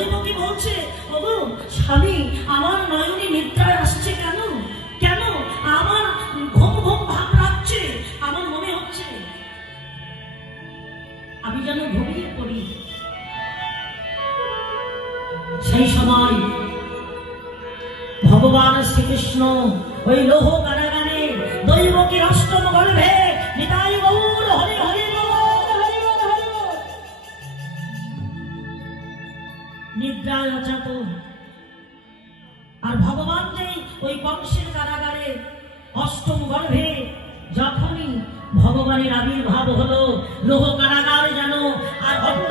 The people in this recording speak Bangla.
দৈব কি বলছে, ওগো স্বামী আমার নয়নী নিদ্রায় আসছে কেন, কেন আমার ঘুম ঘুম ভাব লাগছে, আমার মনে হচ্ছে আমি যেন ঘুমিয়ে পড়ি। সেই সময় ভগবান শ্রীকৃষ্ণ ওই লৌহ কারাগারে দৈবকীর অষ্টম গর্ভে নিতাই গৌর হরি হরি নিদ্রায় অচাত। আর ভগবান যেই ওই বংশের কারাগারে অষ্টম গর্ভে যখনই ভগবানের আবির্ভাব হলো, লৌহ কারাগার যেন আর অন্ধ